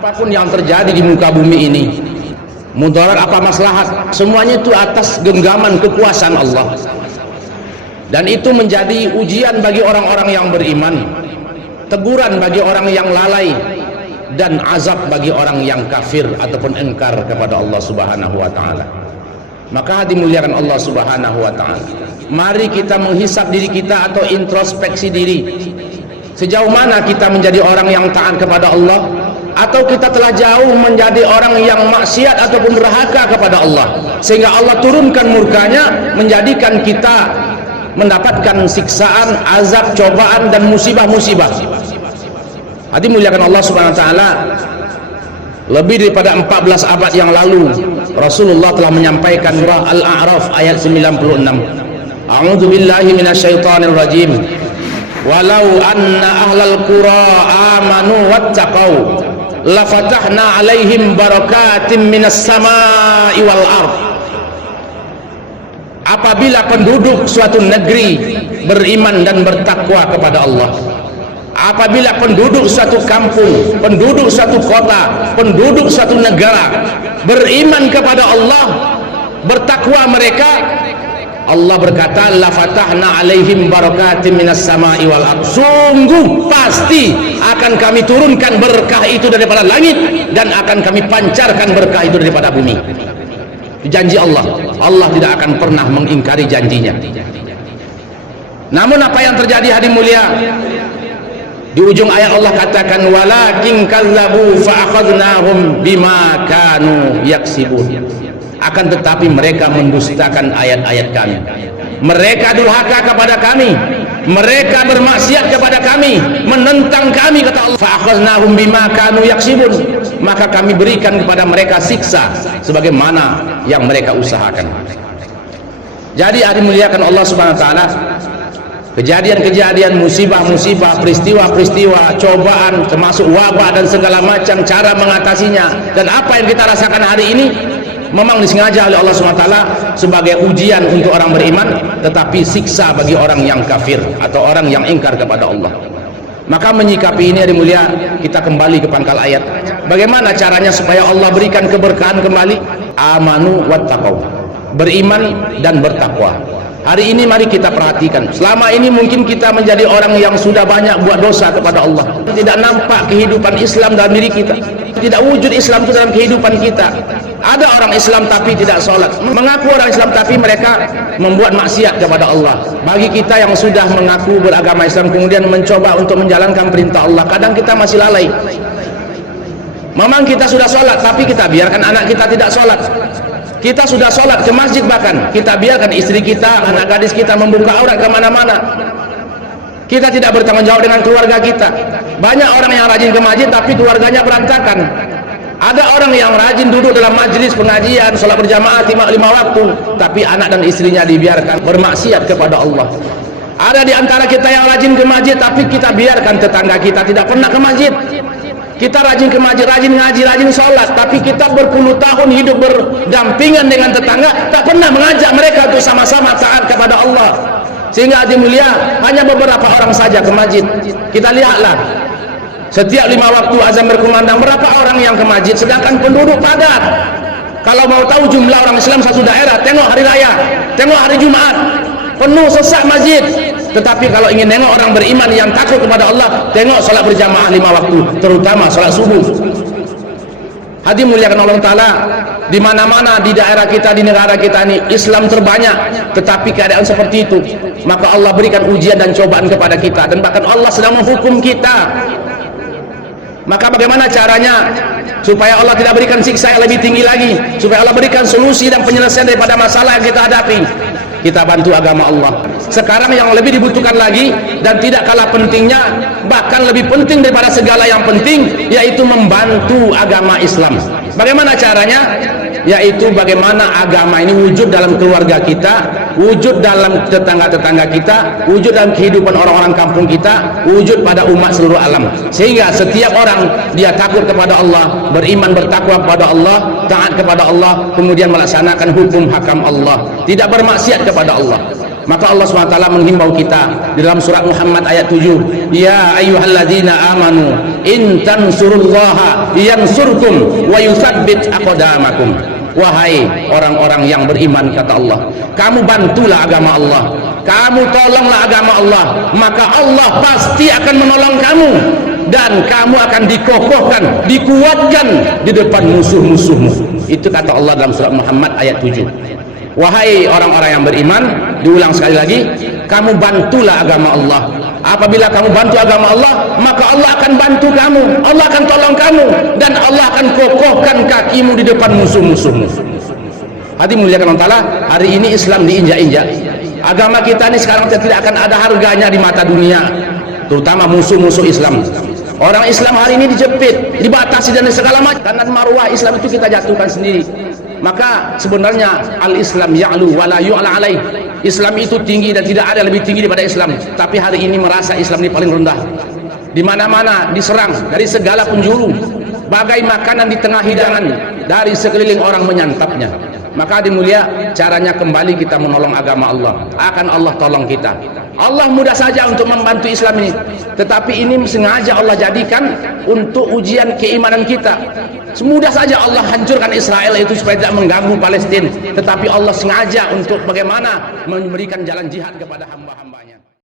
apapun yang terjadi di muka bumi ini, mudarat apa maslahat, semuanya itu atas genggaman kekuasaan Allah. Dan itu menjadi ujian bagi orang-orang yang beriman, teguran bagi orang yang lalai, dan azab bagi orang yang kafir ataupun engkar kepada Allah Subhanahu wa taala. Maka dimuliakan Allah Subhanahu wa taala, mari kita menghisap diri kita atau introspeksi diri. Sejauh mana kita menjadi orang yang taat kepada Allah, atau kita telah jauh menjadi orang yang maksiat ataupun durhaka kepada Allah, sehingga Allah turunkan murkanya, menjadikan kita mendapatkan siksaan, azab, cobaan dan musibah-musibah. Hati muliakan Allah Subhanahu wa taala, lebih daripada 14 abad yang lalu Rasulullah telah menyampaikan surah Al-A'raf ayat 96. A'udzu billahi minasyaitonir rajim. Walau anna ahlal qura amanu wattaqau lafatahna alaihim barakatim minas samai wal ard. Apabila penduduk suatu negeri beriman dan bertakwa kepada Allah, apabila penduduk suatu kampung, penduduk suatu kota, penduduk suatu negara beriman kepada Allah, bertakwa mereka, Allah berkata, la fatahna alaihim barakatim minas sama'i wal ardh. Sungguh pasti akan kami turunkan berkah itu daripada langit, dan akan kami pancarkan berkah itu daripada bumi. Janji Allah, Allah tidak akan pernah mengingkari janjinya. Namun apa yang terjadi hadirin mulia? Di ujung ayat Allah katakan, walakin kadzabu fa akhadnahum bima kanu yaksibun. Akan tetapi mereka mendustakan ayat-ayat kami, mereka durhaka kepada kami, mereka bermaksiat kepada kami, menentang kami, kata Allah. Fa akhadnahum bima kanu yaksibun, maka kami berikan kepada mereka siksa sebagaimana yang mereka usahakan. Jadi dimuliakan Allah Subhanahu wa taala, kejadian-kejadian, musibah-musibah, peristiwa-peristiwa, cobaan, termasuk wabah dan segala macam cara mengatasinya, dan apa yang kita rasakan hari ini memang disengaja oleh Allah SWT sebagai ujian untuk orang beriman, tetapi siksa bagi orang yang kafir atau orang yang ingkar kepada Allah. Maka menyikapi ini, hadirin mulia, kita kembali ke pangkal ayat. Bagaimana caranya supaya Allah berikan keberkahan kembali? Amanu wattaqau, beriman dan bertakwa. Hari ini mari kita perhatikan, selama ini mungkin kita menjadi orang yang sudah banyak buat dosa kepada Allah, tidak nampak kehidupan Islam dalam diri kita, tidak wujud Islam itu dalam kehidupan kita. Ada orang Islam tapi tidak sholat, mengaku orang Islam tapi mereka membuat maksiat kepada Allah. Bagi kita yang sudah mengaku beragama Islam kemudian mencoba untuk menjalankan perintah Allah, kadang kita masih lalai. Memang kita sudah sholat tapi kita biarkan anak kita tidak sholat. Kita sudah sholat ke masjid, bahkan kita biarkan istri kita, anak gadis kita membuka aurat kemana-mana. Kita tidak bertanggung jawab dengan keluarga kita. Banyak orang yang rajin ke masjid tapi keluarganya berantakan. Ada orang yang rajin duduk dalam majelis pengajian, sholat berjamaah 5 waktu, tapi anak dan istrinya dibiarkan bermaksiat kepada Allah. Ada di antara kita yang rajin ke masjid tapi kita biarkan tetangga kita tidak pernah ke masjid. Kita rajin ke masjid, rajin ngaji, rajin sholat, tapi kita berpuluh tahun hidup berdampingan dengan tetangga, tak pernah mengajak mereka untuk sama-sama taat kepada Allah. Sehingga hadirin mulia, hanya beberapa orang saja ke masjid. Kita lihatlah, setiap 5 waktu azan berkumandang, berapa orang yang ke masjid, sedangkan penduduk padat. Kalau mau tahu jumlah orang Islam satu daerah, tengok hari raya, tengok hari Jumat, penuh sesak masjid. Tetapi kalau ingin nengok orang beriman yang takut kepada Allah, tengok sholat berjamaah 5 waktu, terutama sholat subuh. Hadirin muliakan Allah Ta'ala, di mana-mana di daerah kita, di negara kita ini Islam terbanyak, tetapi keadaan seperti itu, maka Allah berikan ujian dan cobaan kepada kita, dan bahkan Allah sedang menghukum kita. Maka bagaimana caranya supaya Allah tidak berikan siksa yang lebih tinggi lagi, supaya Allah berikan solusi dan penyelesaian daripada masalah yang kita hadapi? Kita bantu agama Allah. Sekarang yang lebih dibutuhkan lagi dan tidak kalah pentingnya, bahkan lebih penting daripada segala yang penting, yaitu membantu agama Islam. Bagaimana caranya? Yaitu bagaimana agama ini wujud dalam keluarga kita, wujud dalam tetangga-tetangga kita, wujud dalam kehidupan orang-orang kampung kita, wujud pada umat seluruh alam. Sehingga setiap orang dia takut kepada Allah, beriman bertakwa kepada Allah, taat kepada Allah, kemudian melaksanakan hukum hakam Allah, tidak bermaksiat kepada Allah. Maka Allah SWT menghimbau kita di dalam surat Muhammad ayat 7, ya ayyuhalladzina amanu in tansurullaha yansurkum wa yutsabbit aqdamakum. Wahai orang-orang yang beriman, kata Allah, kamu bantulah agama Allah, kamu tolonglah agama Allah, maka Allah pasti akan menolong kamu dan kamu akan dikokohkan, dikuatkan di depan musuh-musuhmu. Itu kata Allah dalam surat Muhammad ayat 7. Wahai orang-orang yang beriman, diulang sekali lagi, kamu bantulah agama Allah. Apabila kamu bantu agama Allah, maka Allah akan bantu kamu, Allah akan tolong kamu, dan Allah akan kokohkan kakimu di depan musuh-musuhmu. Hadirin muliakan Allah Ta'ala, hari ini Islam diinjak-injak. Agama kita ini sekarang tidak akan ada harganya di mata dunia, terutama musuh-musuh Islam. Orang Islam hari ini dijepit, dibatasi dan segala macam, karena marwah Islam itu kita jatuhkan sendiri. Maka sebenarnya al-Islam ya'lu wa la yu'la alaih. Islam itu tinggi dan tidak ada lebih tinggi daripada Islam. Tapi hari ini merasa Islam ini paling rendah. Di mana-mana diserang dari segala penjuru, bagai makanan di tengah hidangan, dari sekeliling orang menyantapnya. Maka dimulia, caranya kembali kita menolong agama Allah, akan Allah tolong kita. Allah mudah saja untuk membantu Islam ini, tetapi ini sengaja Allah jadikan untuk ujian keimanan kita. Semudah saja Allah hancurkan Israel itu supaya tidak mengganggu Palestina, tetapi Allah sengaja untuk bagaimana memberikan jalan jihad kepada hamba-hamba.